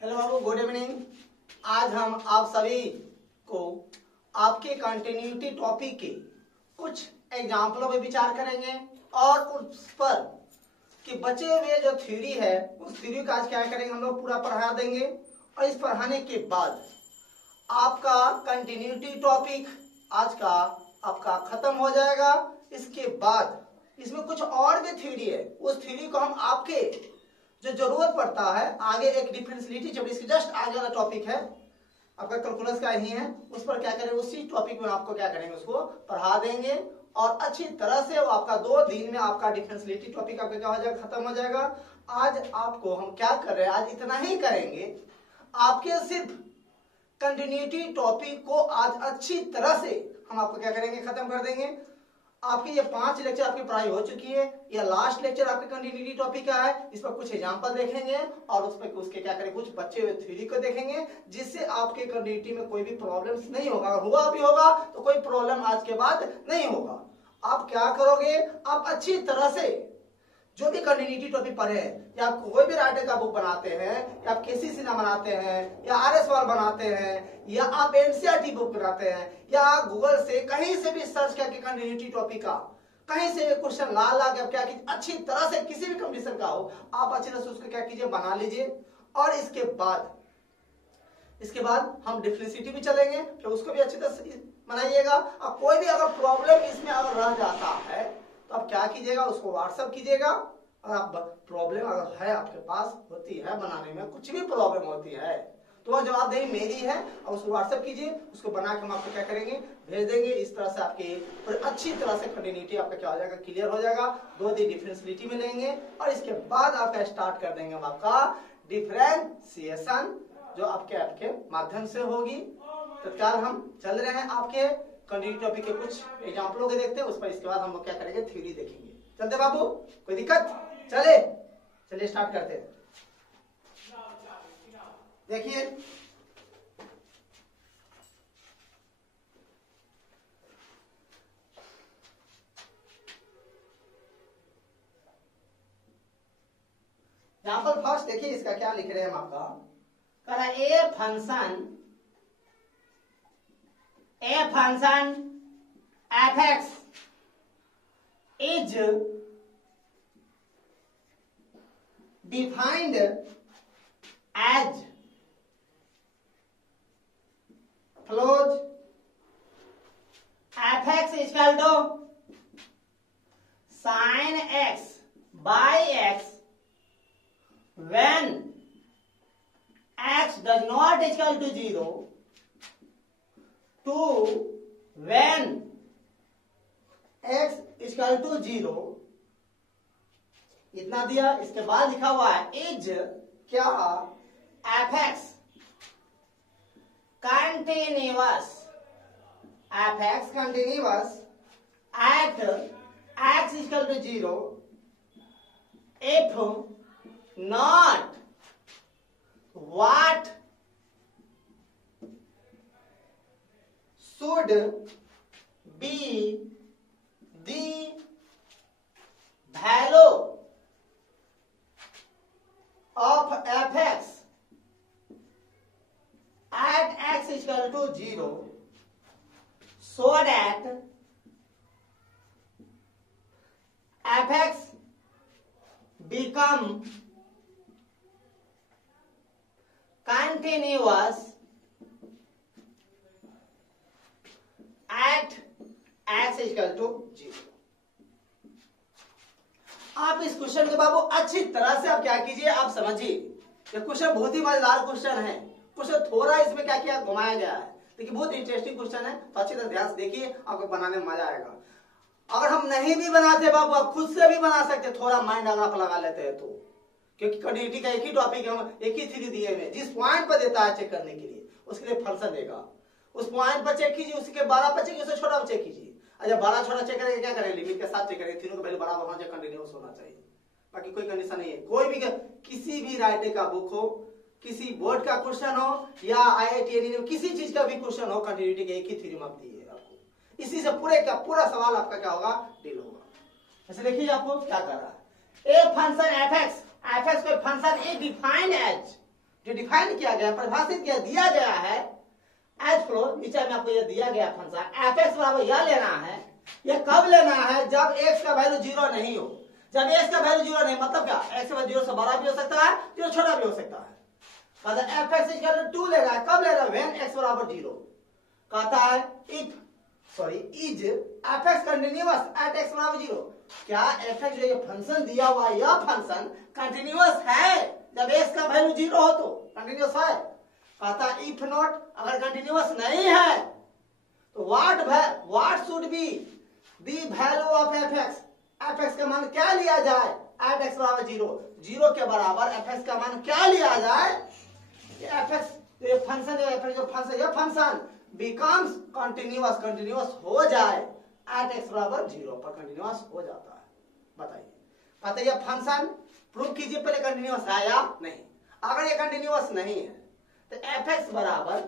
Hello बाबू, good evening. आज हम आप सभी को आपके कंटिन्यूटी टॉपिक के कुछ एग्जाम्पलों पे विचार करेंगे और उस पर कि बचे हुए जो थ्योरी है उस थ्योरी का आज क्या करेंगे, हम लोग पूरा पढ़ा देंगे। और इस पढ़ाने के बाद आपका कंटिन्यूटी टॉपिक आज का आपका खत्म हो जाएगा। इसके बाद इसमें कुछ और भी थ्योरी है, उस थ्योरी को हम आपके जो जरूरत पड़ता है आगे एक डिफरेंशियलिटी चैप्टर, इसके जस्ट आगे वाला टॉपिक है आपका कैलकुलस का ही है, उस पर क्या करेंगे, उसी टॉपिक में आपको क्या करेंगे, उसको पढ़ा देंगे और अच्छी तरह से वो आपका 2 दिन में आपका डिफरेंशियलिटी टॉपिक आपका क्या हो जाएगा, खत्म हो जाएगा। आज आपको हम क्या कर रहे हैं, आज इतना ही करेंगे, आपके सिर्फ कंटिन्यूटी टॉपिक को आज अच्छी तरह से हम आपको क्या करेंगे, खत्म कर देंगे। आपके ये 5 लेक्चर आपकी पढ़ाई हो चुकी है, यह लास्ट लेक्चर आपके कंटिन्यूटी टॉपिक का है। इस पर कुछ एग्जांपल देखेंगे और उस पर उसके क्या करेंगे, कुछ बच्चे हुए थ्योरी को देखेंगे, जिससे आपके कंटिन्यूटी में कोई भी प्रॉब्लम्स नहीं होगा। अगर हुआ भी होगा तो कोई प्रॉब्लम आज के बाद नहीं होगा। आप क्या करोगे, आप अच्छी तरह से जो भी कंटिन्यूटी टॉपिक पढ़े हैं, या आप कोई भी राइटर का बुक बनाते हैं, या आप केसी सिन्हा बनाते हैं, या आरएस वाल बनाते हैं, या आप एनसीईआरटी बुक बनाते हैं, या गूगल से कहीं से भी सर्च करके कंटिन्यूटी टॉपिक का कहीं से क्वेश्चन ला के आप क्या कीजिए, अच्छी तरह से किसी भी कंपटीशन का हो आप अच्छी तरह से उसको क्या कीजिए, बना लीजिए। और इसके बाद हम डिफरेंशिएटी भी चलेंगे, तो उसको भी अच्छी तरह से बनाइएगा। अब कोई भी अगर प्रॉब्लम इसमें अगर रह जाता है तो आप क्या कीजिएगा, उसको व्हाट्सएप कीजिएगा। और आप प्रॉब्लम अगर है आपके पास होती है बनाने में, कुछ भी प्रॉब्लम होती है तो वह जवाबदेही मेरी है, और उसको व्हाट्सएप कीजिए, उसको बना के हम आपको क्या करेंगे, भेज देंगे। इस तरह से आपके अच्छी तरह से कंटिन्यूटी आपका क्या हो जाएगा, क्लियर हो जाएगा। 2 दिन डिफरेंशिएटी में लेंगे और इसके बाद आपका स्टार्ट कर देंगे हम आपका डिफरेंशिएशन, जो आपके माध्यम से होगी। तत्काल हम चल रहे हैं आपके कंटिन्यूटी टॉपिक के कुछ एग्जाम्पलों के देखते हैं, उस पर इसके बाद हम लोग क्या करेंगे, थ्योरी देखेंगे। चलते बाबू, कोई दिक्कत? चलिए स्टार्ट करते हैं। देखिए एग्जाम्पल फर्स्ट देखिए, इसका क्या लिख रहे हैं हम आपका, कह रहा a function F x is defined as follows: f(x) is equal to sin x by x when x does not equal to 0 to when x is equal to 0। इतना दिया। इसके बाद लिखा हुआ है इज क्या, f x continuous at x equal to 0 if not what should be the value of f(x) at x is equal to 0 so that f(x) become continuous at x is equal to 0। आप इस question के बाबू अच्छी तरह से आप क्या कीजिए, आप समझिए। ये क्वेश्चन बहुत ही मजेदार क्वेश्चन है। क्वेश्चन थोड़ा इसमें क्या किया, घुमाया गया है, लेकिन बहुत इंटरेस्टिंग क्वेश्चन है, तो अच्छी तरह ध्यान से देखिए, आपको बनाने में मजा आएगा। अगर हम नहीं भी बनाते बाबू, आप खुद से भी बना सकते, थोड़ा माइंड अगर आप लगा लेते हैं तो, क्योंकि कंटिन्यूटी का एक ही टॉपिक है, हम एक ही थ्योरी दिए हुए, जिस पॉइंट पर देता है चेक करने के लिए उसके लिए फंक्शन देगा, उस पॉइंट पर चेक कीजिए, उसके 12 पर चेक, उससे छोटा पर चेक कीजिए। अच्छा, बड़ा छोटा चेक करेंगे, क्या करें, लिमिट के साथ चेक करेंगे, तीनों के पहले बराबर होना चाहिए, कंटिन्यूअस होना चाहिए, बाकी कोई कंडीशन नहीं है। कोई भी किसी भी राइटर का बुक हो, किसी बोर्ड का क्वेश्चन हो, या IIT किसी चीज का भी क्वेश्चन हो, कंटिन्यूटी के एक ही थ्योरी में दी है आपको, इसी से पूरे का पूरा सवाल आपका क्या होगा, डील होगा। ऐसे देखिए आपको क्या कर रहा है, ए फंक्शन एफ एक्स कोई फंक्शन ए जो डिफाइन किया गया, परिभाषित किया दिया गया है एज फ्लो, नीचे में आपको ये दिया गया फंक्शन एफ एक्स बराबर यह लेना है। ये कब लेना है? जब एक्स का वैल्यू 0 नहीं हो। जब एक्स का वैल्यू 0 नहीं, मतलब क्या? एक्स का वैल्यू 0 से बड़ा भी हो सकता है, 0 छोटा भी हो सकता है। मतलब एफ एक्स इक्वल टू 2 ले रहा है, कब ले रहा है? व्हेन एक्स बराबर 0। कहता है is F x continuous at x बराबर 0। क्या एफ एक्स जो ये फंक्शन दिया हुआ है, यह फंक्शन कंटिन्यूअस है जब एक्स का वैल्यू 0 हो? तो कंटिन्यूअस है। कहता इफ नॉट, अगर कंटिन्यूअस नहीं है तो what should be the value of F x. F x का मान क्या लिया जाए? एट एक्स बराबर 0, 0 के बराबर एफ एक्स का मान क्या लिया जाए? एफ एक्स ये फंक्शन बिकम्स कंटिन्यूअस हो जाए एट एक्स बराबर 0 पर कंटिन्यूअस हो जाता है। बताइए, कहते ये फंक्शन प्रूव कीजिए पहले कंटिन्यूअस है या नहीं। अगर ये कंटिन्यूअस नहीं है तो एफ एक्स बराबर,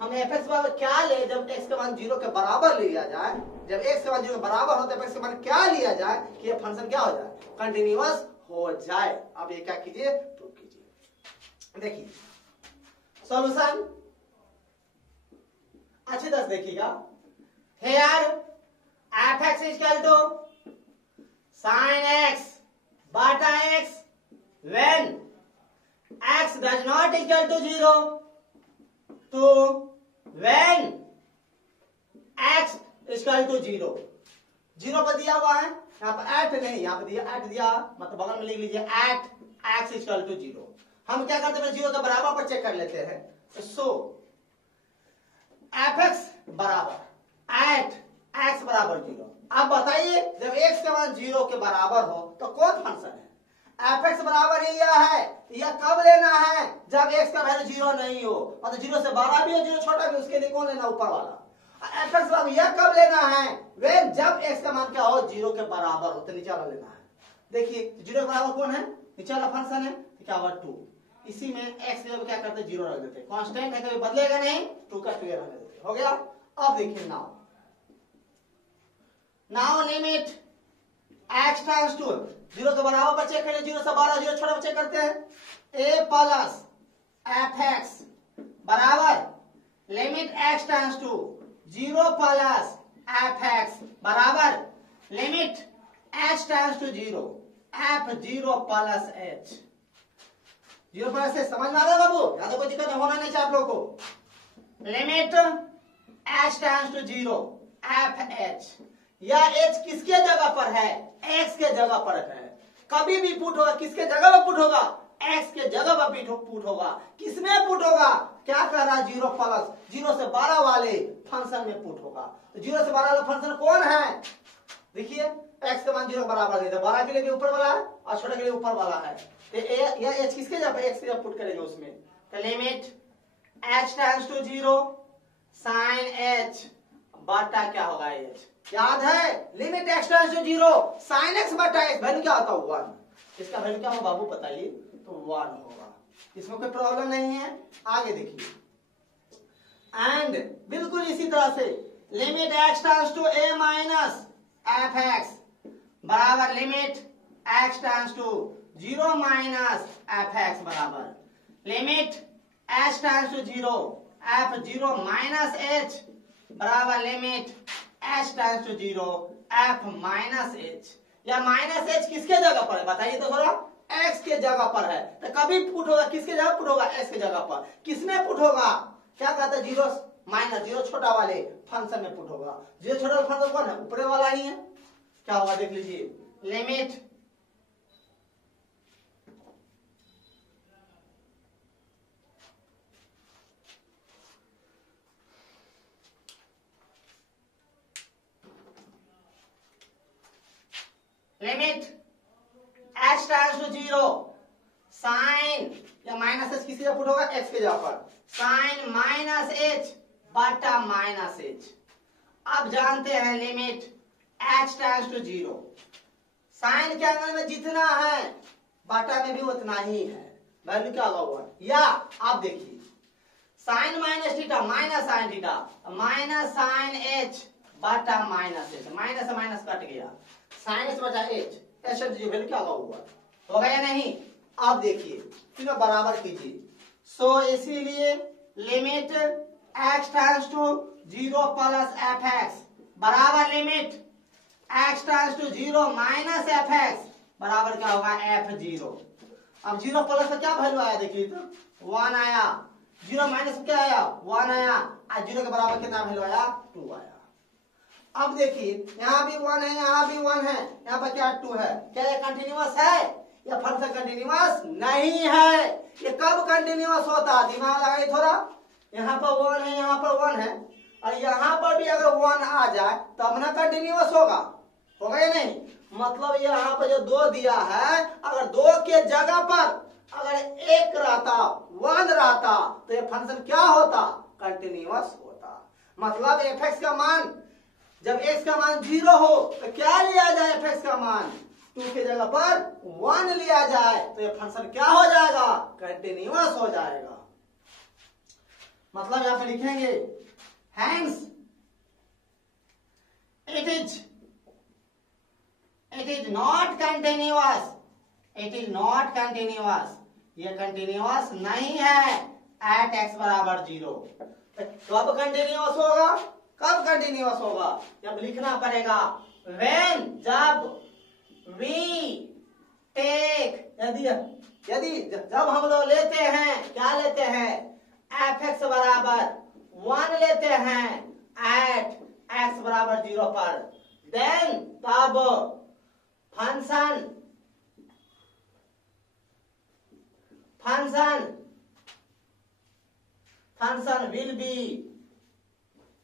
हम एफ एक्स बराबर क्या ले? जब एक्स का मान 0 के बराबर लिया जाए, जब एक्स का मान 0 के बराबर हो तो एफ एक्स का मान क्या लिया जाए कि ये फंक्शन क्या हो जाए? कंटिन्यूअस हो जाए। अब ये क्या कीजिए? प्रूव कीजिए। देखिए सॉल्यूशन अच्छी तरह देखिएगा। Here f x equal to sine x बटा x when x does not equal to 0 to when x equal to 0। 0 पर दिया हुआ है, यहाँ पर एट नहीं, यहाँ पर दिया एट दिया, मतलब बगल में लिख लीजिए एट एक्स इक्वल टू 0। हम क्या करते हैं? 0 के बराबर पर चेक कर लेते हैं। सो एफ एक्स बराबर एट एक्स बराबर 0। अब बताइए जब एक्स का मान 0 के बराबर हो तो कौन फंक्शन है? एफ एक्स बराबर यह है। यह कब लेना है? जब एक्स का वैल्यू 0 नहीं हो, और तो 0 से बड़ा भी हो, 0 छोटा भी, उसके लिए कौन लेना? ऊपर वाला। एफ एक्स बराबर यह कब लेना है? व्हेन जब एक्स का मान क्या हो? 0 के बराबर हो, तो नीचे वाला लेना है। देखिए 0 के बराबर कौन है? नीचे वाला फंक्शन है, क्या हुआ? 2। इसी में एक्स जब क्या करते? 0 रख देते, कांस्टेंट है, कभी बदलेगा नहीं, 2 का 2 रहने देते। हो गया। अब देखिए now limit x tends to 0 के बराबर पर चेक करें, 0 से बड़ा, 0 छोटा पर चेक करते हैं। ए प्लस एफ एक्स बराबर limit x tends to 0 plus f x बराबर limit x tends to 0 f 0 plus h. 0 plus h समझ में आ रहा है बाबू? या तो कोई दिक्कत होना नहीं चाहिए आप लोगों को। Limit x tends to 0 f h, या एच किसके जगह पर है? एक्स के जगह पर है। कभी भी पुट होगा, किसके जगह पर पुट होगा? एक्स के जगह पर पुट होगा। किसमें पुट होगा? क्या कर रहा है? 0 प्लस 0 से 12 वाले फंक्शन में पुट होगा। तो 0 से 12 वाला फंक्शन कौन है? देखिए एक्स का मान 0 के बराबर है, 12 के लिए भी ऊपर वाला है और छोटे के लिए ऊपर वाला है। तो यह एच किसके जगह पर? एक्स के जगह पुट करेंगे उसमें। तो limit h tends to 0 sine h बटा क्या होगा? एच। याद है limit x tends to 0 sine x बटा एक्स, वैल्यू क्या होता है? 1। इसका वैल्यू क्या होगा बाबू बताइए? तो 1 होगा। इसमें कोई प्रॉब्लम नहीं है। आगे देखिए, एंड बिल्कुल इसी तरह से limit x tends to a minus f x बराबर limit x tends to 0 minus f x बराबर limit x tends to 0 f 0 minus h बराबर limit h tends to 0 f minus h. या माइनस एच किसके जगह पर है बताइए तो थोड़ा? एक्स के जगह पर है। तो कभी पुट होगा किसके जगह पुट होगा? एक्स के जगह पर। किसमें पुट होगा? क्या कहते हैं? 0 माइनस 0 छोटा वाले फंक्शन में पुट होगा। 0 छोटा वाला फंक्शन कौन है? ऊपरे वाला ही है। क्या होगा देख लीजिए, limit limit h tends to 0 sine, या माइनस एच किसी का पुट होगा? एक्स के जगह पर। साइन माइनस एच बटा माइनस एच। अब जानते हैं limit h tends to 0, sine के अंदर में जितना है बटा में भी उतना ही है, वैल्यू क्या होगा? या आप देखिए sine minus theta minus sine theta minus sine h बटा माइनस एच, माइनस से माइनस कट गया, साइन एच बटा एच, एच वैल्यू क्या होगा? होगा या नहीं? अब देखिए तीनों बराबर कीजिए। सो इसीलिए limit x tends to 0 plus fx बराबर limit x tends to 0 minus fx बराबर क्या होगा f0। अब 0 प्लस का क्या वैल्यू आया देखिए तो 1 आया, 0 माइनस क्या आया 1 आया, और 0 के बराबर कितना वैल्यू आया 2 आया। अब देखिए यहाँ भी 1 है, यहाँ भी 1 है, यहाँ पर क्या 2 है, क्या ये कंटिन्यूअस है या फंक्शन कंटिन्यूअस नहीं है? ये कब कंटिन्यूअस होता, दिमाग लगाइए थोड़ा। यहाँ पर 1 है, यहाँ पर 1 है, और यहाँ पर भी अगर 1 आ जाए तब ना कंटिन्यूअस होगा या नहीं? मतलब यहाँ पर जो 2 दिया है, अगर 2 के जगह पर अगर 1 रहता 1 रहता तो ये फंक्शन क्या होता, कंटिन्यूअस होता। मतलब fx का मान जब x का मान 0 हो तो क्या लिया जाए, fx का मान 2 के जगह पर 1 लिया जाए तो ये फंक्शन क्या हो जाएगा, कंटिन्यूअस हो जाएगा। मतलब यहां पे लिखेंगे hence it is not continuous, it is not continuous, ये कंटिन्यूअस नहीं है एट x बराबर 0। कब कंटिन्यूअस होगा, कब कंटिन्यूअस होगा, जब लिखना पड़ेगा when, जब we take, यदि जब हम लोग लेते हैं, क्या लेते हैं, fx बराबर 1 लेते हैं एट x बराबर 0 पर, देन तब function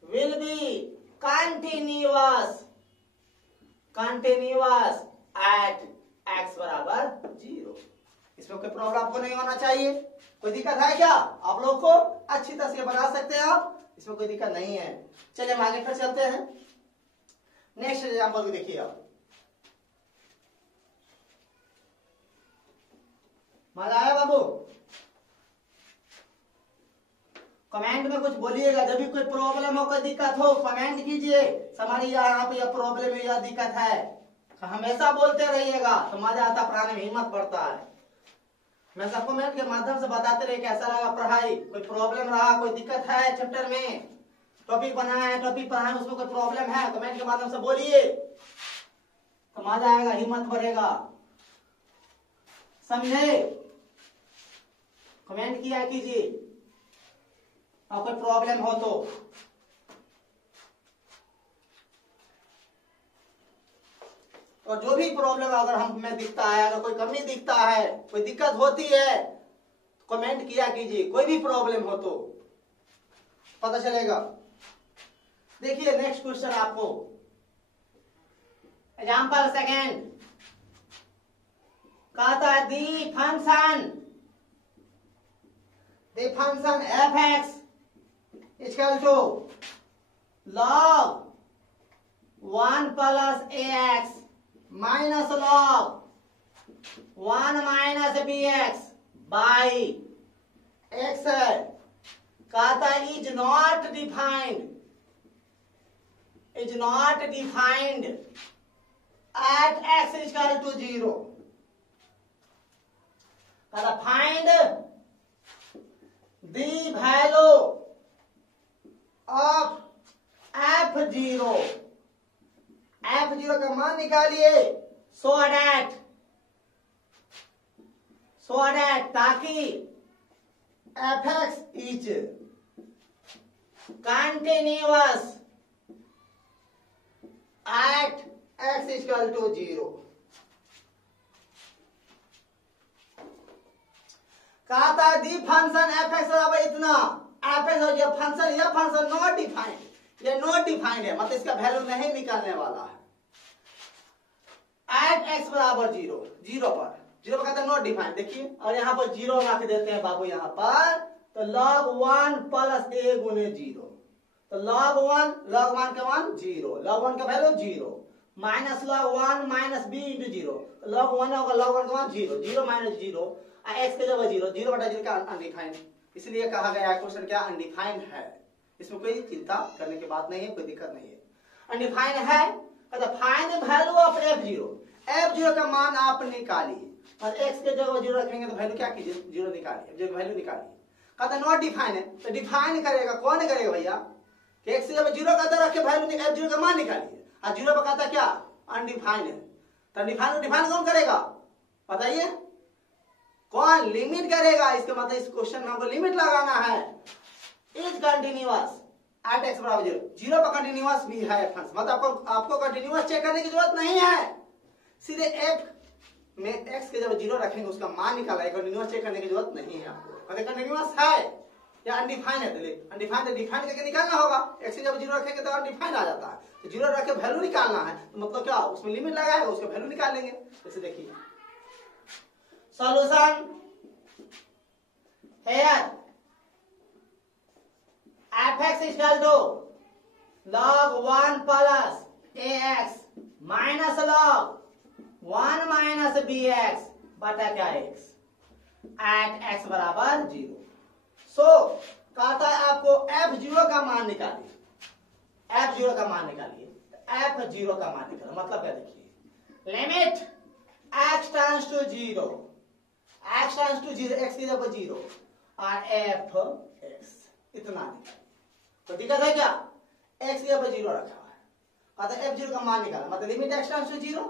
will be continuous at x बराबर 0। इसमें कोई प्रॉब्लम आपको नहीं होना चाहिए। कोई दिक्कत है क्या, आप लोग को अच्छी तरह से बना सकते हैं आप, इसमें कोई दिक्कत नहीं है। चलिए हम आगे फिर चलते हैं, नेक्स्ट एग्जांपल को देखिए आप। मजा आया बाबू? कमेंट में कुछ बोलिएगा, जब भी कोई प्रॉब्लम हो, कोई दिक्कत हो, कमेंट कीजिए हमारी यहाँ पे यह प्रॉब्लम है या दिक्कत है, हमेशा बोलते रहिएगा तो मजा आता, पढ़ाने में हिम्मत पड़ता है। मैं सब कमेंट के माध्यम से बताते रहे कैसा लगा पढ़ाई, कोई प्रॉब्लम रहा, कोई दिक्कत है चैप्टर में, टॉपिक बनाया है, टॉपिक पढ़ाए उसमें कोई प्रॉब्लम है, कमेंट के माध्यम से बोलिए तो मजा आएगा, हिम्मत बढ़ेगा, समझे? कमेंट किया कीजिए और कोई प्रॉब्लम हो तो। और जो भी प्रॉब्लम अगर हमें दिखता है, अगर कोई कमी दिखता है, कोई दिक्कत होती है तो कमेंट किया कीजिए, कोई भी प्रॉब्लम हो तो पता चलेगा। देखिए नेक्स्ट क्वेश्चन आपको, एग्जांपल सेकेंड कहता है the function fx equal to log 1 plus ax minus log 1 minus bx by x है। कहता है is not defined at x equal to 0। कहता find the value of f0, f0 का मान निकालिए सो दैट ताकि fx is continuous at x equal to 0। कहा था दी फंक्शन fx बराबर इतना, fx और ये फंक्शन नॉट डिफाइंड, ये नॉट डिफाइंड है, मतलब इसका वैल्यू नहीं निकालने वाला है एट x बराबर 0 पर कहते हैं नॉट डिफाइंड। देखिए और यहाँ पर 0 रख देते हैं बाबू, यहाँ पर तो log 1 प्लस a गुने 0, तो log 1 का मान 0, log 1 का value 0 minus log 1 minus b into 0, तो log 1 होगा log 1 का मान 0 माइनस 0, x के जगह 0 बटा 0 का अनडिफाइंड, इसलिए कहा गया है क्वेश्चन क्या अनडिफाइंड है। इसमें कोई चिंता करने की बात नहीं है, कोई दिक्कत नहीं है, अनडिफाइंड है। Find the value of f0 का मान आप निकालिए और x के जगह 0 रखेंगे तो वैल्यू क्या कीजिए 0 निकालिए, वैल्यू निकालिए। कहता नॉट डिफाइन है, तो डिफाइन करेगा कौन करेगा भैया कि x जब 0 का रख के वैल्यू f0 का मान निकालिए, और 0 पर कहता क्या अनडिफाइन है, तो डिफाइन डिफाइन कौन करेगा बताइए, कौन लिमिट करेगा। इसके मतलब इस क्वेश्चन में हमको लिमिट लगाना है। इज कंटिन्यूअस एट x बराबर 0, 0 पर कंटिन्यूअस भी है फंक्शन, मतलब आपको कंटिन्यूअस चेक करने की जरूरत नहीं है, सीधे f में x के जब 0 रखेंगे उसका मान निकाला है, कंटिन्यूअस चेक करने की जरूरत नहीं है आपको। मतलब कंटिन्यूअस है या अनडिफाइन है, अनडिफाइन डिफाइन करके निकालना होगा, x से जब 0 रखेंगे तो अनडिफाइन आ जाता है, तो 0 रख के वैल्यू निकालना है, तो मतलब क्या उसमें लिमिट लगाएगा उसका वैल्यू निकाल लेंगे। जैसे देखिए solution here f(x) is equal to log 1 plus ax minus log 1 minus bx बटा क्या x at x बराबर 0। सो कहता है आपको f0 का मान निकालिए, f0 का मान निकालिए, f0 का मान निकालो मतलब क्या देखिए, limit x tends to 0, x tends to 0, x की जगह 0 और f(x) इतना निकाल, तो दिक्कत है क्या, x की जगह 0 रखा हुआ है, अतः f0 का मान निकाला, मतलब limit x tends to 0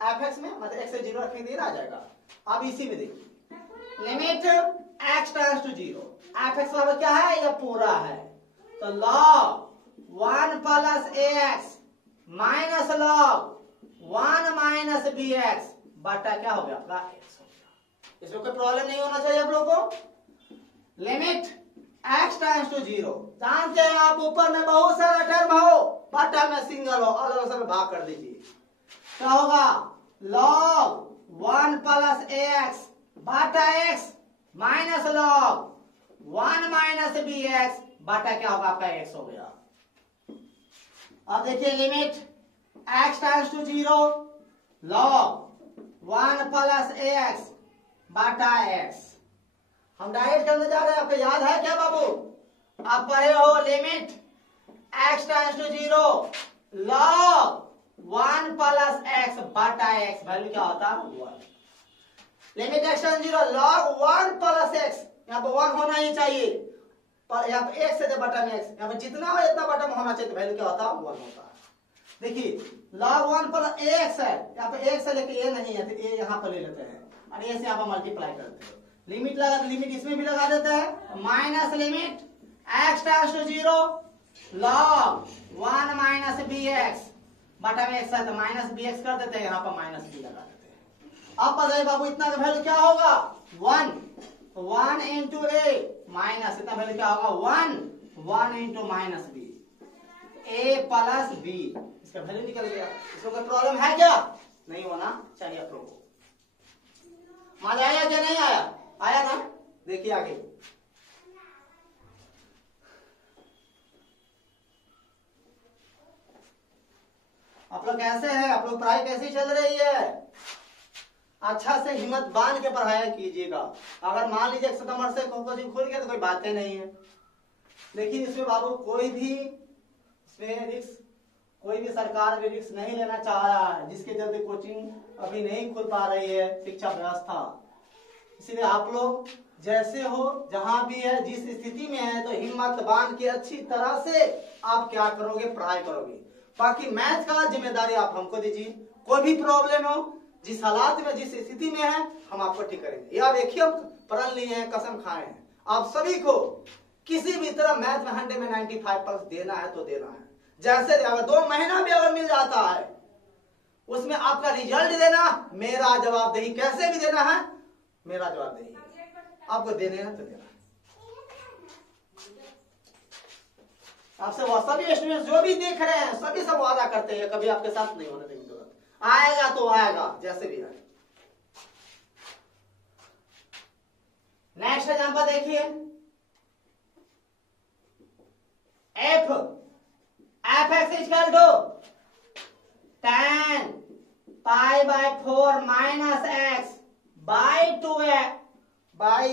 f(x) में मतलब x से 0 रखेंगे देर आ जाएगा। अब इसी में देखिए limit x tends to 0, f(x) बराबर क्या है, यह पूरा है, तो log 1 plus ax minus log 1 minus bx बटा क्या हो गया आपका x हो गया। इसमें कोई प्रॉब्लम नहीं होना चाहिए आप लोगों को। लिमिट x टेंड्स टू 0, जानते हैं आप ऊपर में बहुत सारा टर्म हो, बटा में सिंगल हो, अलग अलग भाग कर दीजिए, क्या होगा log 1 प्लस ax बटा x minus log 1 minus bx बटा क्या होगा आपका x हो गया। अब देखिए limit x tends to 0 log 1 plus ax बटा x, हम डायरेक्ट करने जा रहे हैं, आपको याद है क्या बाबू, आप पढ़े हो limit x tends to 0 log 1 plus x बटा x, वैल्यू क्या होता है 1, limit x tends to 0 log 1 plus x, यहाँ पर 1 होना ही चाहिए, पर यहाँ पर x से बटा में x, यहाँ पर जितना हो इतना बटा में होना चाहिए, तो वैल्यू क्या होता है 1 होता है। देखिए log 1 प्लस ax है, यहाँ पे x से लेके a नहीं है, तो a यहाँ पर ले लेते हैं और a से यहाँ पर मल्टीप्लाई करते हैं, लिमिट लगा, लिमिट इसमें भी लगा देते हैं, minus limit x tends to 0 log 1 minus bx बटा में x है, तो माइनस bx कर देते हैं, यहाँ पर माइनस b लगा देते हैं। अब बताइए बाबू इतना का वैल्यू क्या होगा 1 इंटू a माइनस इतना वैल्यू क्या होगा 1 into minus b, a plus b, इसका वैल्यू निकल गया। इसको कोई प्रॉब्लम है क्या, नहीं होना चाहिए आप लोगों को। मजा आया क्या, नहीं आया, आया ना। देखिए आगे आप लोग कैसे हैं, आप लोग पढ़ाई कैसी चल रही है, अच्छा से हिम्मत बांध के पढ़ाया कीजिएगा। अगर मान लीजिए सितंबर से खुल गया तो कोई बातें नहीं है, लेकिन इसमें बाबू कोई भी इसमें रिस्क, कोई भी सरकार भी रिस्क नहीं लेना चाह रहा है, जिसके चलते कोचिंग अभी नहीं खुल पा रही है शिक्षा व्यवस्था। इसलिए आप लोग जैसे हो जहां भी है जिस स्थिति में है, तो हिम्मत बांध के अच्छी तरह से आप क्या करोगे, पढ़ाई करोगे। बाकी मैथ का जिम्मेदारी आप हमको दीजिए, कोई भी प्रॉब्लम हो, जिस हालात में जिस स्थिति में है हम आपको ठीक करेंगे। या देखिए हम प्रण लिए हैं, कसम खाए हैं, आप सभी को किसी भी तरह मैथ में 100 में 95% देना है तो देना है। जैसे अगर 2 महीना भी अगर मिल जाता है उसमें आपका रिजल्ट देना, मेरा जवाबदेही, कैसे भी देना है मेरा जवाबदेही है, आपको देने है तो देना। आपसे वो सभी स्टूडेंट्स जो भी देख रहे हैं सभी सब वादा करते हैं कभी आपके साथ नहीं होने देंगे, आएगा तो आएगा जैसे भी आए। नेक्स्ट एग्जांपल देखिए, f(x) is equal to tan pi by 4 minus x by 2x by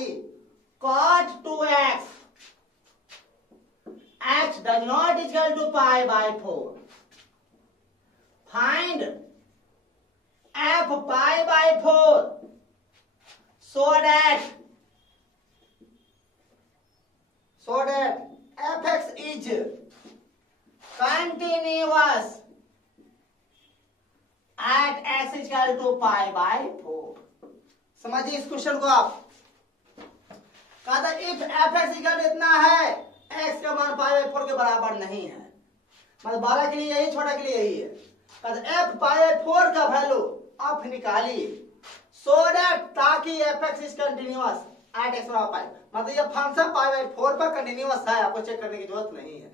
cot 2x, x does not equal to pi by 4. Find f pi by 4 so that so that fx is continuous at x is equal to pi by 4। समझिए इस question को आप। कहा था if fx equal इतना है, x का मान पाई बाई 4 के बराबर नहीं है, मतलब 12 के लिए यही, छोटा के लिए यही है। कहा था f पाई बाई 4 का वैल्यू आप निकालिए, so that ताकि fx is continuous at x बराबर पाई, मतलब ये फंक्शन पाई बाई 4 पर कंटिन्यूअस है, आपको चेक करने की जरूरत नहीं है,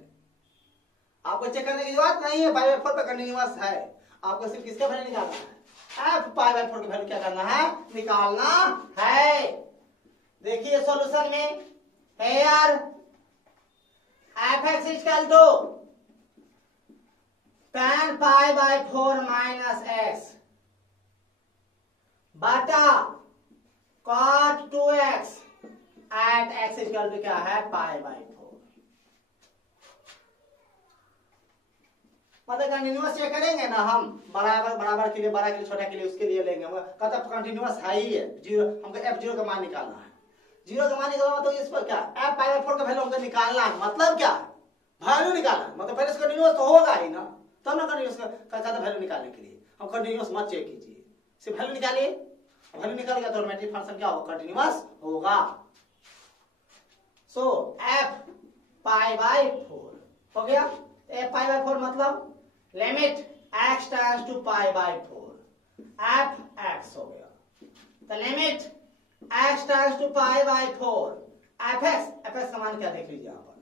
आपको चेक करने की जरूरत नहीं है, पाई बाई 4 पर कंटिन्यूअस है, आपको सिर्फ किसका वैल्यू निकालना है, f पाई बाई 4 के वैल्यू क्या करना है, निकालना है। देखिए सॉल्यूशन में here fx is equal to tan pi by 4 minus x बटा cot 2x at x is equal to क्या है, पाई बाई 4। मतलब कंटिन्यूअस चेक करेंगे ना हम, बराबर बराबर के लिए, बड़ा के लिए, छोटा के लिए, उसके लिए लेंगे, कहता कंटिन्यूअस है ही है, जीरो, हमको f0 का मान निकालना है, 0 का मान निकालना तो इस पर क्या f पाई बाई 4 का वैल्यू हमको निकालना है, मतलब क्या वैल्यू निकालना, मतलब पहले इसका कंटिन्यूअस तो होगा ही ना, तब ना कंटिन्यूअस का कहता वैल्यू निकालने के लिए हम कंटिन्यूअस मत चेक कीजिए, सिर्फ वैल्यू निकालिए, वैल्यू निकालेगा तो ऑटोमेटिक फंक्शन क्या होगा, कंटिन्यूअस होगा। सो f पाई बाई 4 हो गया, f पाई बाई 4 मतलब limit x tends to pi by 4 f x हो गया, तो limit x tends to pi by 4 fx का मान क्या देख लीजिए यहाँ पर,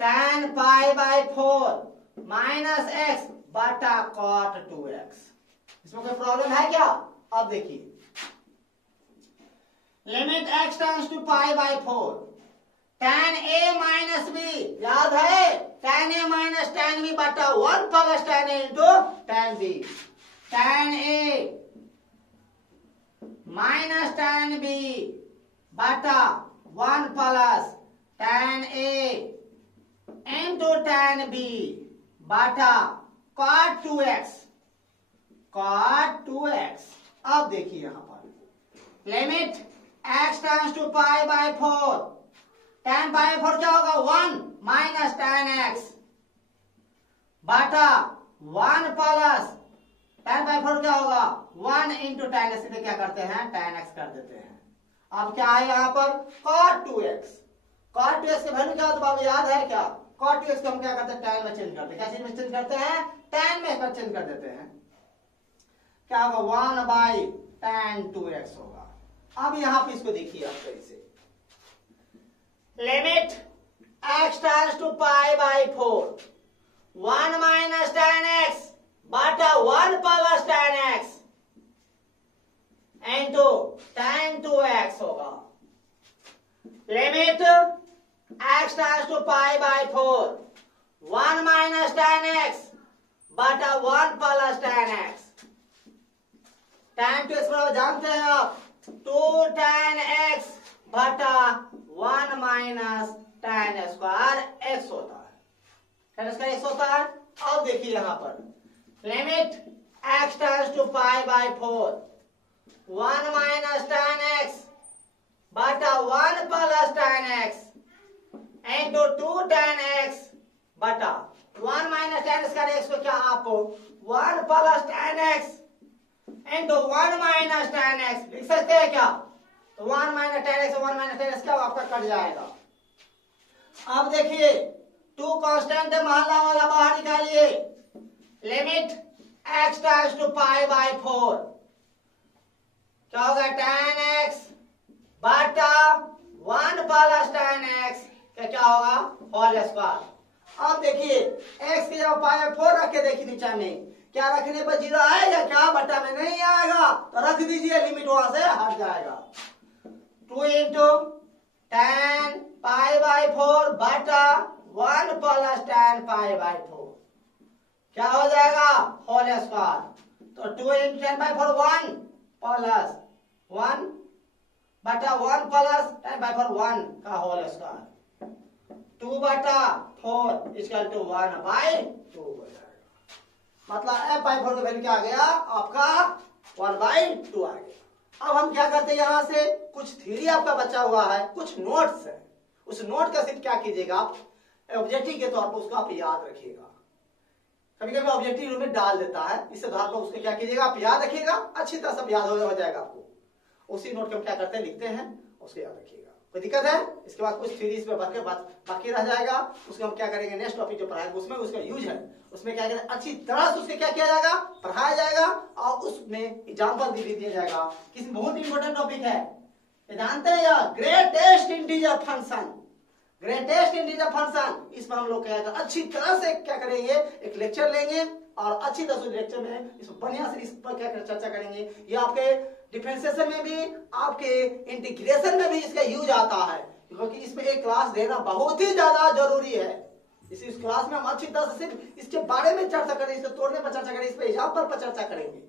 tan pi by 4 minus x बटा cot 2x। इसमें कोई प्रॉब्लम है क्या? अब देखिए limit x tends to pi by 4 tan a minus b, याद है tan a minus tan b बटा 1 plus tan a into tan b, tan a minus tan b बटा 1 plus tan a into tan b बटा cot 2x, cot 2x। अब देखिए यहां पर limit x tends to pi by 4, tan pi by 4 क्या होगा, 1 minus tan x बटा 1 plus tan पाई 4 क्या होगा, 1 इंटू tan x, सीधे क्या करते हैं, tan x कर देते हैं। अब क्या है यहाँ पर cot 2x, cot 2x की वैल्यू क्या होता है बाबू, याद है क्या, cot 2x को हम क्या करते हैं, tan में चेंज करते हैं, क्या चीज में चेंज करते हैं, tan में चेंज कर देते हैं, क्या होगा 1 बाई tan 2x होगा। अब यहां पे इसको देखिए आप सही से, limit x tends to pi by 4 1 minus tan x बटा 1 plus tan x into tan 2x होगा, limit x tends to pi by 4 1 minus tan x बटा 1 plus tan x, tan 2x बराबर जानते हैं आप 2 tan x बटा 1 minus tan square x होता है, tan स्क्वायर x होता है। अब देखिए यहां पर limit x tends to pi by 4 1 minus tan x बटा 1 plus tan x into 2 tan x बटा 1 माइनस tan स्क्वायर x को क्या आपको 1 plus tan x into 1 minus tan x लिख सकते हैं क्या, तो 1 minus tan x 1 minus tan x क्या आपका कट जाएगा। अब देखिए 2 कांस्टेंट है, महला वाला बाहर निकालिए, limit x tends to pi by 4 क्या होगा, tan x बटा 1 प्लस tan x क्या होगा, होल स्क्वायर। अब देखिए x की जगह पाई बाई 4 रख के देखिए नीचे में, क्या रखने पर 0 आएगा क्या, बटा में नहीं आएगा, तो रख दीजिए, लिमिट वहां से हट जाएगा, 2 इंटू tan पाई बाई 4 बटा 1 प्लस tan पाई बाई 4 क्या हो जाएगा, होल स्क्वायर, तो 2 इंटू tan बाई 4 1 प्लस 1 बटा 1 प्लस tan बाई 4 1 का होल स्क्वायर, 2 बटा 4 इक्वल टू 1 बाई 2 हो जाएगा, मतलब f बाई 4 का वैल्यू क्या आ गया आपका 1 बाई 2 आ गया। अब हम क्या करते हैं, यहां से कुछ थ्योरी आपका बचा हुआ है, कुछ नोट्स है, उस नोट का सिर्फ क्या कीजिएगा आप ऑब्जेक्टिव के तौर पर उसको आप याद रखिएगा। कभी कभी ऑब्जेक्टिव रूप में डाल देता है, इससे आधार पर उसको क्या कीजिएगा आप याद रखिएगा, अच्छी तरह सब याद हो जाएगा आपको। उसी नोट के हम क्या करते हैं लिखते हैं, उसको याद रखिएगा। कोई दिक्कत है? इसके बाद कुछ थ्योरी इसमें बाकी रह जाएगा, उसको हम क्या करेंगे नेक्स्ट टॉपिक जो पढ़ाएंगे उसमें उसका यूज है, उसमें क्या करें अच्छी तरह से उसके क्या किया जाएगा पढ़ाया जाएगा और उसमें एग्जाम्पल भी दिया जाएगा। किसी बहुत इंपॉर्टेंट टॉपिक है, जानते हैं यार, greatest integer function, greatest integer function. इसमें हम लोग क्या अच्छी तरह से क्या करेंगे एक लेक्चर लेंगे और अच्छी तरह से लेक्चर में इसमें बढ़िया से इस पर क्या चर्चा करेंगे। ये आपके डिफरेंशिएशन में भी आपके इंटीग्रेशन में भी इसका यूज आता है, क्योंकि इसमें एक क्लास देना बहुत ही ज्यादा जरूरी है। इस क्लास में हम अच्छी तरह से सिर्फ इसके बारे में चर्चा करें, इसको तोड़ने पर चर्चा करें, इस पर एग्जाम्पल पर चर्चा करेंगे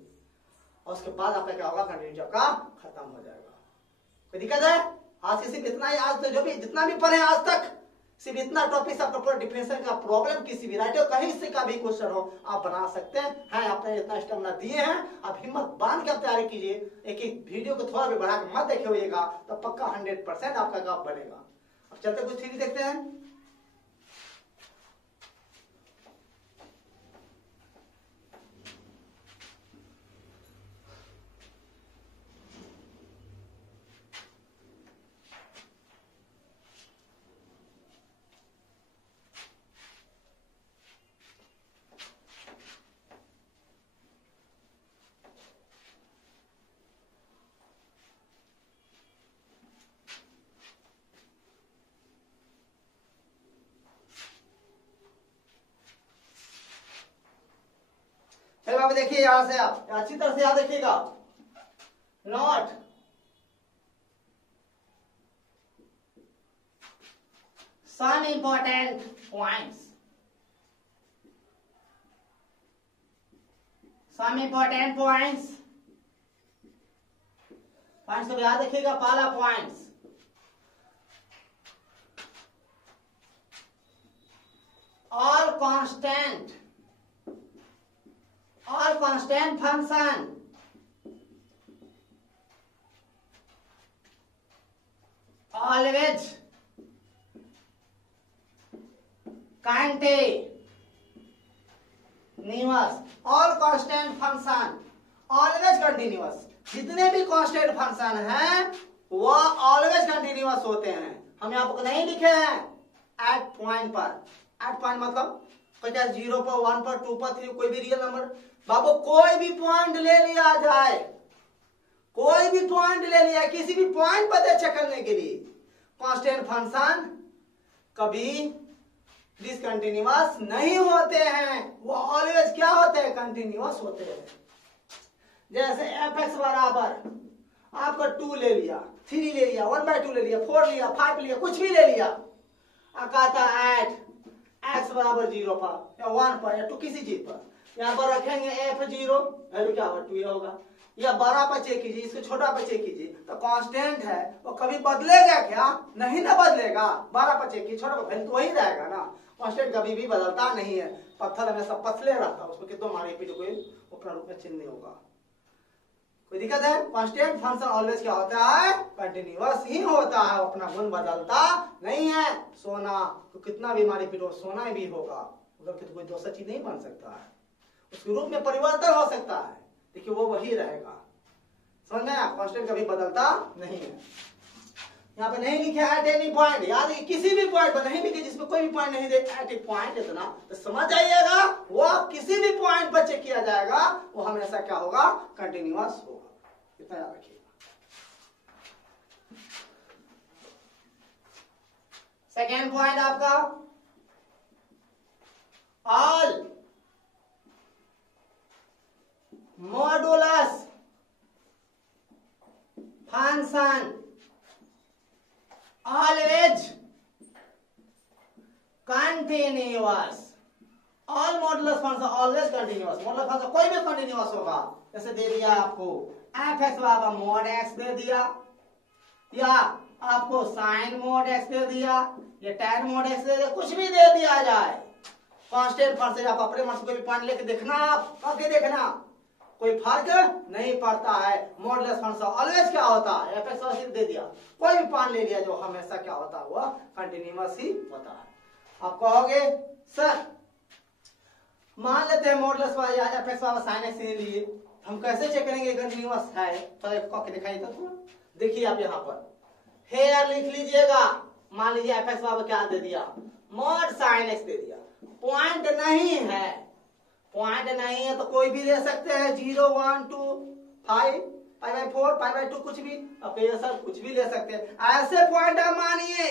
और उसके बाद आपका क्या होगा कंटिन्यूटी आपका खत्म हो जाएगा। कोई दिक्कत है? आज से सिर्फ इतना ही, आज तो जो भी जितना भी पढ़े आज तक सिर्फ इतना टॉपिक आपका पूरा डिफरेंशियल का प्रॉब्लम किसी भी राइट हो कहीं से का भी क्वेश्चन हो आप बना सकते हैं। आपने इतना स्टेमिना दिए हैं, आप हिम्मत बांध के आप तैयारी कीजिए। एक एक वीडियो को थोड़ा भी बढ़ा के मत देखे होइएगा तो पक्का 100% आपका काम बनेगा। अब चलते कुछ थ्योरी देखते हैं। देखिए यहां से आप अच्छी तरह से याद रखिएगा, note some important points, some important points को याद रखिएगा। पहला points all constant function always continuous, all constant function always continuous, जितने भी कांस्टेंट फंक्शन हैं वह ऑलवेज कंटिन्यूअस होते हैं। हम यहाँ पर नहीं लिखे हैं एट पॉइंट पर, एट पॉइंट मतलब 0 पर 1 पर 2 पर 3 कोई भी रियल नंबर बाबू कोई भी पॉइंट ले लिया जाए, कोई भी पॉइंट ले लिया किसी भी पॉइंट पर चेक करने के लिए कांस्टेंट फंक्शन कभी डिसकंटिन्यूअस नहीं होते हैं, वो ऑलवेज क्या होते हैं कंटिन्यूअस होते हैं। जैसे fx बराबर आपका 2 ले लिया, 3 ले लिया, 1/2 ले लिया, 4 लिया, 5 लिया, कुछ भी ले लिया, कहता एट x बराबर 0 पर या 1 पर या 2 किसी चीज पर, यहाँ पर रखेंगे f0 वैल्यू क्या होगा 2 होगा, या 12 पर चेक कीजिए, इसको छोटा पर चेक कीजिए तो कांस्टेंट है वो कभी बदलेगा क्या? नहीं ना बदलेगा। 12 पर चेक कीजिए छोटा पर वैल्यू तो वही रहेगा ना, कांस्टेंट कभी भी बदलता नहीं है। पत्थर हमेशा पतले रहता है, उसको कितना मारे पीटे कोई अपना रूप में चिन्ह नहीं होगा। कोई दिक्कत है? कांस्टेंट फंक्शन ऑलवेज क्या होता है कंटिन्यूअस ही होता है, अपना गुण बदलता नहीं है। सोना तो कितना भी मारे पीटो सोना भी होगा, उधर तो कोई दूसरा चीज नहीं बन सकता है, उसके रूप में परिवर्तन हो सकता है देखिए वो वही रहेगा। समझ में आया? कांस्टेंट कभी बदलता नहीं है। यहाँ पे नहीं लिखे एट एनी पॉइंट, याद है किसी भी पॉइंट पर नहीं लिखे जिसमें कोई भी पॉइंट नहीं दे एट ए पॉइंट इतना तो समझ जाइएगा वो किसी भी पॉइंट पर चेक किया जाएगा वो हमेशा क्या होगा कंटिन्यूअस होगा, इतना याद रखिएगा। सेकेंड पॉइंट आपका all modulus function always continuous, all modulus function always continuous, modulus function कोई भी कंटिन्यूअस होगा। जैसे दे दिया आपको fx बराबर mod x दे दिया, या आपको sin mod x दे दिया, या tan mod x दे दिया, कुछ भी दे दिया जाए कांस्टेंट फंक्शन आप अपने मन से कोई भी पॉइंट लेके देखना, आप आगे देखना कोई फर्क नहीं पड़ता है। मॉडुलस फंक्शन ऑलवेज क्या होता है, एफ एक्स वाई सिर्फ दे दिया, कोई भी मान ले लिया, जो हमेशा क्या होता है वो कंटिन्यूअस ही होता है। आप कहोगे सर मान लेते हैं modulus y f x y sine x ले लिए, हम कैसे चेक करेंगे कंटिन्यूअस है? तो एक कॉपी दिखाई तो थोड़ा देखिए आप यहाँ पर हेयर लिख लीजिएगा। मान लीजिए एफ एक्स वाई क्या दे दिया, मॉड साइन एक्स दे दिया। पॉइंट नहीं है, पॉइंट नहीं है तो कोई भी ले सकते हैं, 0 1 2 5 π/4 π/2 कुछ भी, अब ये सब कुछ भी ले सकते हैं। ऐसे पॉइंट आप मानिए,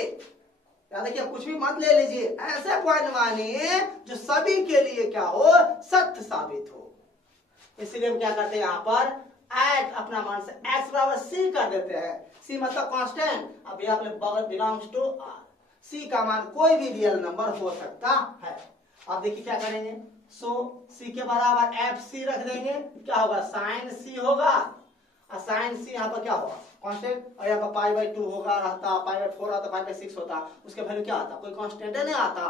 याद रखिए कुछ भी मत ले लीजिए, ऐसे पॉइंट मानिए जो सभी के लिए क्या हो, सत्य साबित हो। इसलिए हम क्या करते हैं यहाँ पर एट अपना मान से x बराबर c कर देते हैं। c मतलब कांस्टेंट, अब यहाँ पर बिलोंग्स टू r, c का मान कोई भी रियल नंबर हो सकता है। अब देखिए क्या करेंगे, सो c के बराबर fc रख देंगे, क्या होगा साइन c होगा, और साइन c यहाँ पर क्या होगा कांस्टेंट, और यहाँ पर π/2 होगा, रहता π/4 आता, π/6 होता, उसके वैल्यू क्या आता, कोई कांस्टेंट नहीं आता,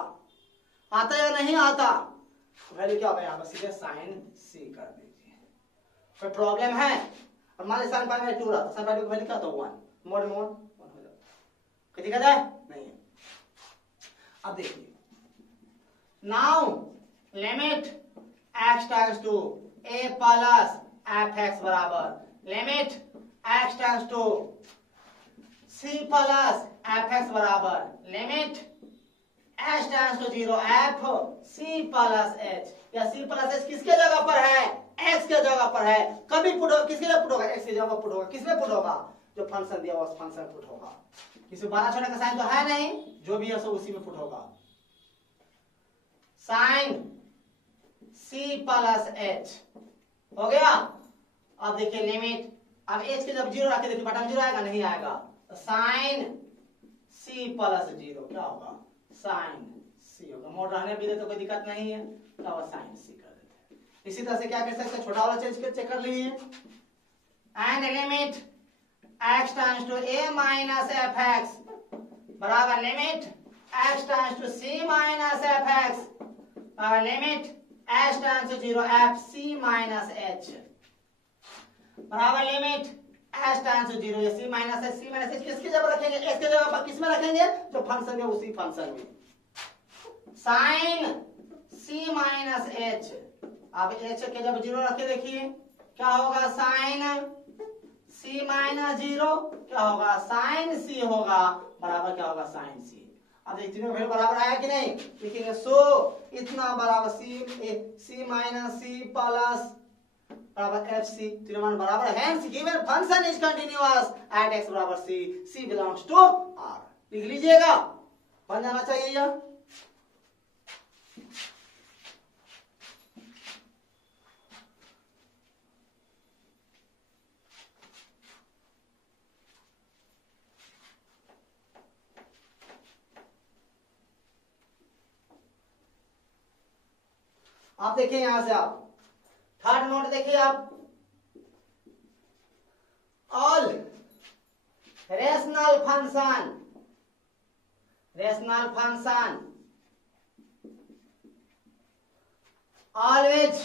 आता या नहीं आता, वैल्यू क्या होगा यहाँ पर सीधे साइन c कर दीजिए। कोई प्रॉब्लम है? और मान लीजिए साइन π/2 रहता, साइन π/2 की वैल्यू क्या होता 1, मोड में 1 हो जाता, कोई दिक्कत है नहीं है। अब देखिए now limit x tends to a plus fx बराबर limit x tends to c plus fx बराबर limit h tends to 0 f c plus h, या c प्लस h किसके जगह पर है, x के जगह पर है। कभी पुट होगा, किसके लिए पुट होगा, x की जगह पुट होगा, किसमें पुट होगा, जो फंक्शन दिया हुआ उस फंक्शन पुट होगा। किसी बड़ा छोटा का साइन तो है नहीं, जो भी है सब उसी में पुट होगा। साइन c प्लस h हो गया। अब देखिए लिमिट, अब h के जब 0 रखे देखिए बटन 0 आएगा नहीं आएगा, तो साइन c प्लस 0 क्या होगा, साइन c होगा। मोड रहने भी दे तो कोई दिक्कत नहीं है, क्या होगा साइन c कर देते हैं। इसी तरह से क्या कर सकते हैं, छोटा वाला चेक कर लीजिए, and limit x tends to a minus fx बराबर limit x tends to c minus fx बराबर limit h tends to 0 fc minus h बराबर limit h tends to 0, c minus h, c minus h किसकी जगह रखेंगे, x की जगह पर, किसमें रखेंगे, जो फंक्शन है उसी फंक्शन में। साइन c माइनस h, अब h के जब 0 रखे देखिए क्या होगा, साइन c माइनस 0 क्या होगा, साइन c होगा, बराबर क्या होगा, साइन c। अब देखिए तीनों वैल्यू बराबर आया कि नहीं, लिखेंगे सो इतना बराबर c माइनस c प्लस बराबर fc, तीनों मान बराबर है, hence given function is continuous at x बराबर c belongs to r। लिख लीजिएगा, बन जाना चाहिए यह। आप देखिए यहां से, आप थर्ड नोट देखिए, आप all rational function always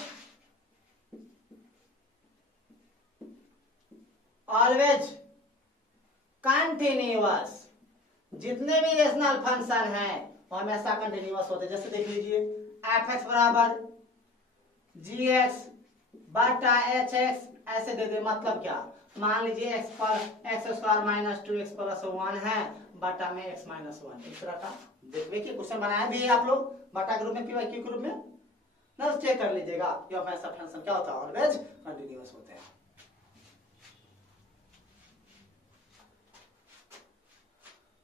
continuous, जितने भी रेशनल फंक्शन है वो हमेशा कंटिन्यूअस होते हैं। जैसे देख लीजिए एफ एक्स बराबर जी एक्स बटा एच एक्स, ऐसे दे दे, मतलब क्या, मान लीजिए एक्स पर x square minus 2x plus 1 है बटा में x माइनस 1, इस तरह का देखिए क्वेश्चन बनाया भी है आप लोग बटा ग्रुप में, क्यू ग्रुप में ना, चेक कर लीजिएगा। ये हमेशा फंक्शन क्या होता है, ऑलवेज कंटिन्यूअस होते हैं।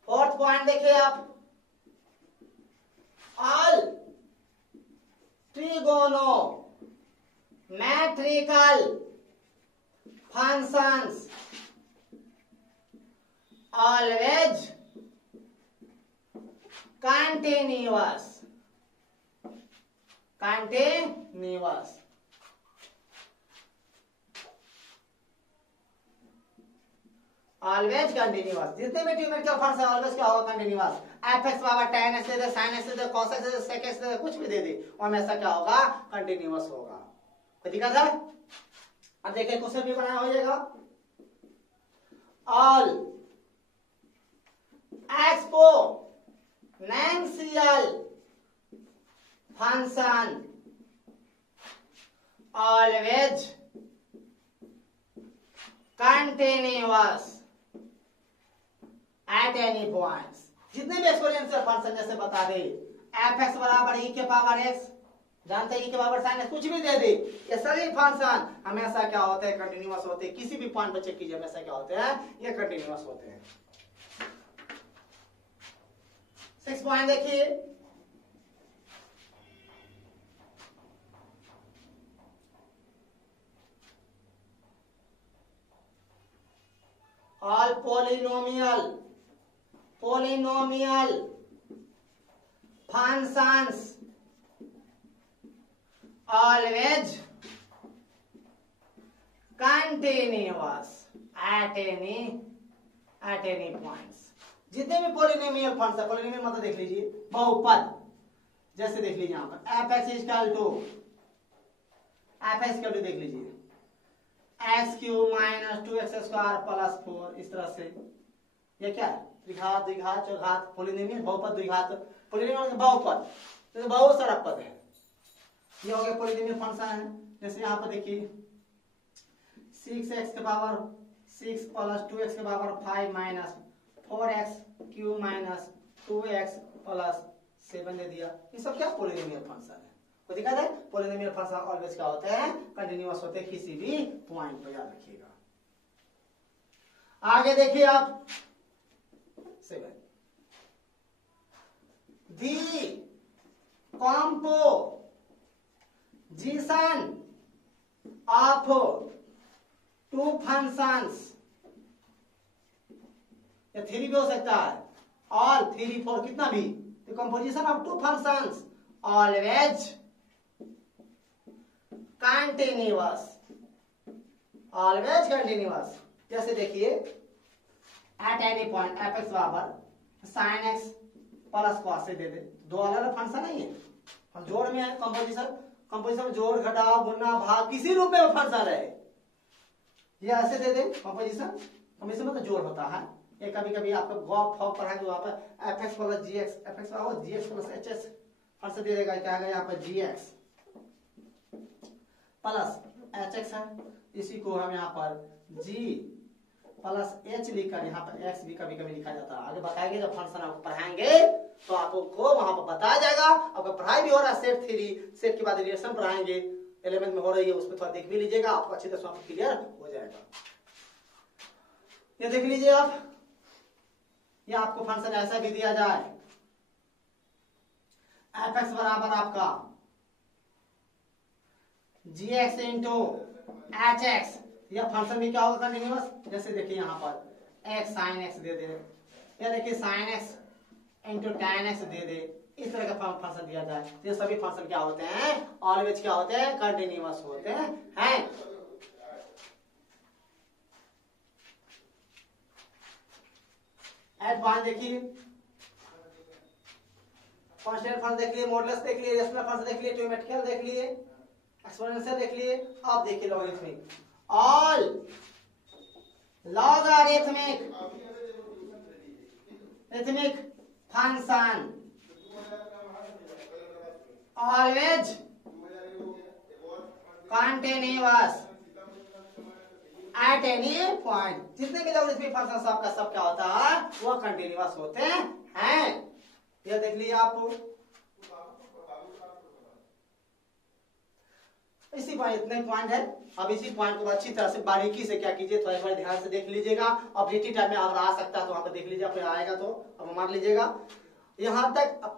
फोर्थ पॉइंट देखिए आप, all trigonometrical functions always continuous always continuous, जितने भी ट्रिग्नोमेट्रिकल फंक्शन ऑलवेज क्या होगा, कंटिन्यूअस। एफ एक्स बराबर tan x दे दे, sin x दे दे, cos x दे दे, sec x दे दे, कुछ भी दे दे, और हमेशा क्या होगा, कंटिन्यूअस होगा। कोई दिक्कत है? अब देखिए क्वेश्चन भी बनाया हो जाएगा। All exponential function always continuous at any point. जितने भी एक्सपोनेंशियल फंक्शन जैसे बता दे एफ एक्स बराबर ई के पावर एक्स, जानते हैं ई के पावर साइन एक्स, कुछ भी दे दे, ये सभी फंक्शन हमेशा क्या होते हैं, कंटिन्यूअस होते हैं। किसी भी पॉइंट पर चेक कीजिए, हमेशा क्या होते हैं, ये कंटिन्यूअस होते हैं। 6 पॉइंट देखिए, all polynomial functions always continuous at any points। जितने भी पोलिनोमियल फंक्शन, पोलिनोमियल मतलब देख लीजिए बहुपद, जैसे देख लीजिए यहां पर एफ एक्स इक्वल टू देख लीजिए x cube minus 2x square plus 4, इस तरह से ये क्या है, द्विघात द्विघात चौघात, पोलिनोमियल बहुपद द्विघात, पोलिनोमियल बहुपद, तो बहुत सारा पद है। ये हो गया पोलिनोमियल फंक्शन है। जैसे यहाँ पर देखिए 6x के पावर 6 प्लस 2x के power 5 minus 4x cube minus 2x plus 7 दे दिया। ये सब क्या पोलिनोमियल फंक्शन है। तो दिखा दे पोलिनोमियल फंक्शन ऑलवेज क्या होते हैं, कंटिन्यूअस होते हैं किसी भी पॉइंट पर, याद रखिएगा। आगे देखिए आप 7 दी composition of two functions, या 3 भी हो सकता है, ऑल 3 4 कितना भी, the composition of two functions always continuous। जैसे देखिए at any point F x बराबर साइन एक्स प्लस कॉस से दे दे, दो अलग अलग फंक्शन नहीं है, हम जोड़ में है। कंपोजिशन में जोड़ घटाव गुना भाग किसी रूप में फंक्शन है, ये ऐसे दे दे कंपोजिशन मतलब जोड़ होता है। ये कभी कभी आपको गॉप फॉक पढ़ा के वहां पर f x plus g x, f x बराबर g x plus h s function दे देगा, क्या आएगा यहाँ पर g x plus h x है, इसी को हम यहाँ पर जी प्लस एच लिखकर यहाँ पर एक्स भी कभी कभी लिखा जाता है। आगे बताएंगे जब फंक्शन आपको पढ़ाएंगे तो आपको वहां पर बताया जाएगा। आपका पढ़ाई भी हो रहा है सेट थ्योरी, सेट के बाद रिलेशन पढ़ाएंगे, 11th में हो रही है, उस पर थोड़ा देख भी लीजिएगा, आपको अच्छी तरह क्लियर हो जाएगा। ये देख लीजिए आप, ये आपको फंक्शन ऐसा भी दिया जाए एफ एक्स बराबर आपका g x into h x, यह फंक्शन भी क्या होगा, कंटिन्यूअस। जैसे देखिए यहाँ पर एक्स साइन एक्स दे दे, या देखिए sine x into tan x दे दे, इस तरह का फंक्शन दिया जाए। ये सभी फंक्शन क्या होते हैं, ऑलवेज क्या होते हैं, कंटिन्यूअस होते हैं। एट पॉइंट देखिए, कांस्टेंट फंक्शन देख लिए, मॉडुलस देख लिए, रेशनल फंक्शन देख लिए, ज्योमेट्रिकल देख लिए, एक्सपोनेंशियल देख लिए। अब देखिए logarithmic, all logarithmic function always continuous at any point. जितने भी लॉगरिथमिक फंक्शन सबका सब क्या होता है, वो कंटिन्यूअस होते हैं। यह देख लीजिए आप, इसी पॉइंट इतने पॉइंट है। अब इसी पॉइंट को अच्छी तरह से बारीकी से क्या कीजिए, थोड़ा थोड़ा ध्यान से देख लीजिएगा। ऑब्जेक्टिव टाइम में अगर आ सकता है तो वहां पर देख लीजिए, फिर आएगा तो अब मान लीजिएगा। यहाँ तक अब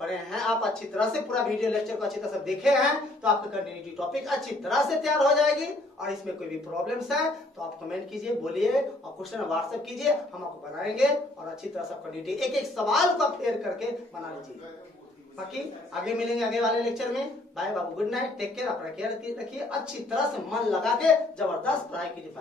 पढ़े हैं आप अच्छी तरह से, पूरा वीडियो लेक्चर को अच्छी तरह से देखे हैं तो आपका कंटिन्यूटी टॉपिक अच्छी तरह से तैयार हो जाएगी। और इसमें कोई भी प्रॉब्लम्स है तो आप कमेंट कीजिए, बोलिए, और क्वेश्चन व्हाट्सएप कीजिए, हम आपको बनाएंगे और अच्छी तरह से कंटिन्यूटी एक एक सवाल को फेयर करके बना लीजिए। बाकी आगे मिलेंगे अगले वाले लेक्चर में। बाय बाबू, गुड नाइट, टेक केयर, अपना केयर रखिए, अच्छी तरह से मन लगा के जबरदस्त पढ़ाई कीजिए।